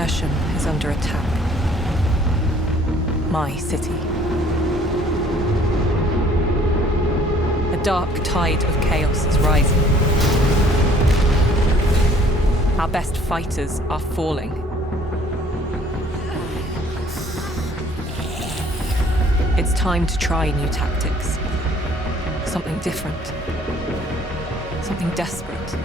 Persian is under attack. My city. A dark tide of chaos is rising. Our best fighters are falling. It's time to try new tactics. Something different. Something desperate.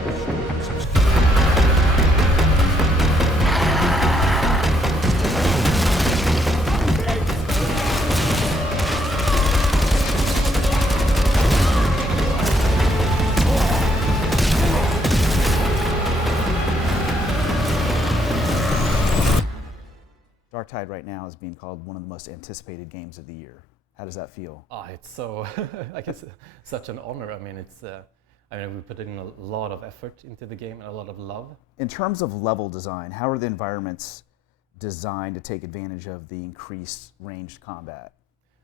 Darktide right now is being called one of the most anticipated games of the year. How does that feel? Oh, it's so, like it's such an honor. I mean, we put in a lot of effort into the game and a lot of love. In terms of level design, how are the environments designed to take advantage of the increased ranged combat?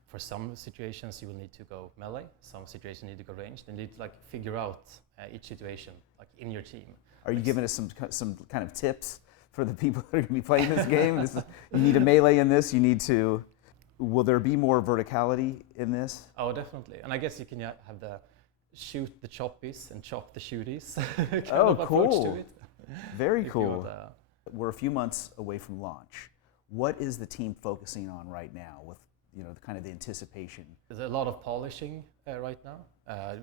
For some situations, you will need to go melee. Some situations need to go ranged. You need to like figure out each situation, like in your team. Are you giving us some kind of tips for the people that are going to be playing this game? You need a melee in this. You need to. Will there be more verticality in this? Oh, definitely. And I guess you can have the shoot the choppies and chop the shooties kind of approach cool. to it. Very cool. We're a few months away from launch. What is the team focusing on right now with kind of the anticipation? There's a lot of polishing right now,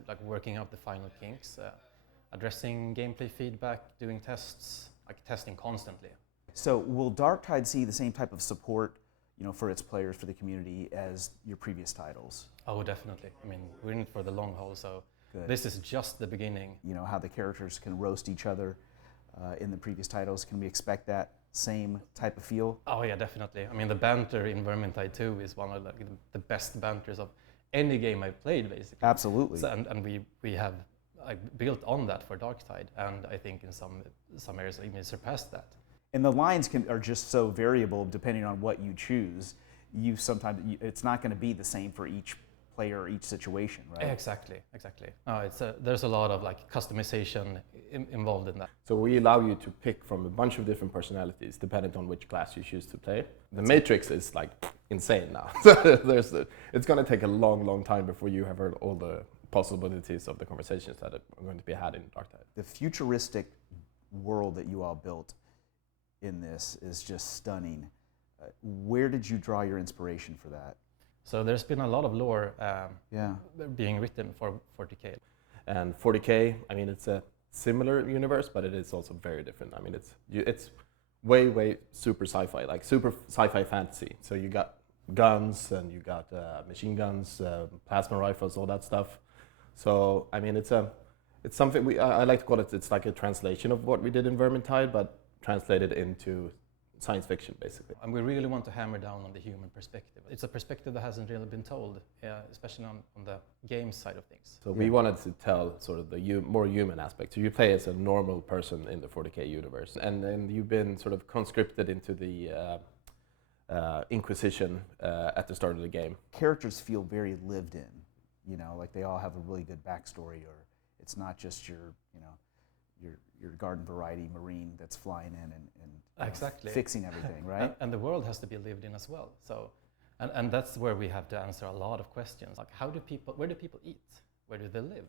like working out the final kinks, addressing gameplay feedback, doing tests, like testing constantly. So will Darktide see the same type of support for its players, for the community, as your previous titles? Oh, definitely. I mean, we're in it for the long haul, so good. This is just the beginning. How the characters can roast each other in the previous titles. Can we expect that same type of feel? Oh yeah, definitely. I mean, the banter in Vermintide 2 is one of the best banters of any game I've played, basically. Absolutely. So, and we have built on that for Darktide, and I think in some areas even surpassed that. And the lines are just so variable depending on what you choose. It's not going to be the same for each player or each situation, right? Exactly. No, there's a lot of customization involved in that. So we allow you to pick from a bunch of different personalities depending on which class you choose to play. The Matrix is insane now. So it's going to take a long time before you have heard all the possibilities of the conversations that are going to be had in Darktide. The futuristic world that you all built in this is just stunning. Where did you draw your inspiration for that? So there's been a lot of lore being written for 40K. And 40K, I mean, it's a similar universe, but it is also very different. I mean, it's way super sci-fi, like super sci-fi fantasy. So you got guns and you got machine guns, plasma rifles, all that stuff. So I mean, it's something I like to call it. It's like a translation of what we did in Vermintide, but translated into science fiction, basically. And we really want to hammer down on the human perspective. It's a perspective that hasn't really been told, especially on the game side of things. So we wanted to tell sort of the more human aspect. So you play as a normal person in the 40K universe, and then you've been sort of conscripted into the Inquisition at the start of the game. Characters feel very lived in, like they all have a really good backstory, or it's not just your garden variety Marine that's flying in and exactly. Fixing everything, right? And the world has to be lived in as well. So, and that's where we have to answer a lot of questions, like where do people eat? Where do they live?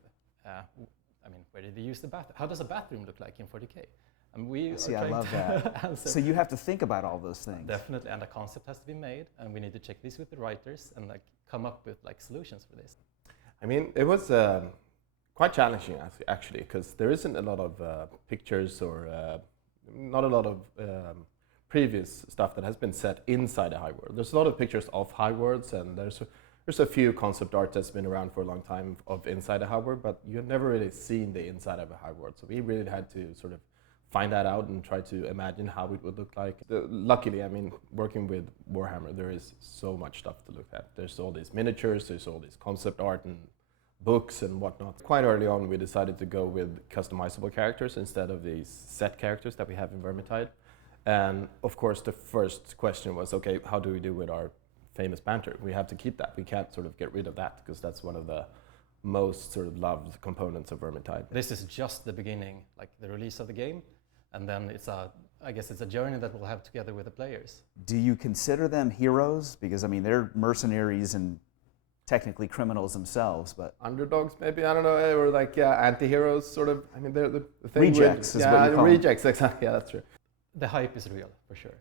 Where do they use the bathroom? How does a bathroom look like in 40K? And I love that. Answer. So you have to think about all those things. Definitely, and a concept has to be made, and we need to check this with the writers and come up with solutions for this. I mean, it was quite challenging actually, because there isn't a lot of pictures or not a lot of previous stuff that has been set inside a high world. There's a lot of pictures of high worlds, and there's a few concept art that's been around for a long time of inside a high world, but you've never really seen the inside of a high world. So we really had to sort of find that out and try to imagine how it would look like. Luckily, I mean, working with Warhammer, there is so much stuff to look at. There's all these miniatures, there's all this concept art and books and whatnot. Quite early on, we decided to go with customizable characters instead of these set characters that we have in Vermintide. And of course, the first question was, okay, how do we do with our famous banter? We have to keep that. We can't sort of get rid of that, because that's one of the most sort of loved components of Vermintide. This is just the beginning, like the release of the game, and then it's a I guess it's a journey that we'll have together with the players. Do you consider them heroes? Because I mean, they're mercenaries and technically criminals themselves, but Underdogs, maybe, I don't know, or like anti-heroes, sort of. I mean, they're the thing rejects with, is what you call them. rejects, exactly. Yeah, that's true. The hype is real, for sure.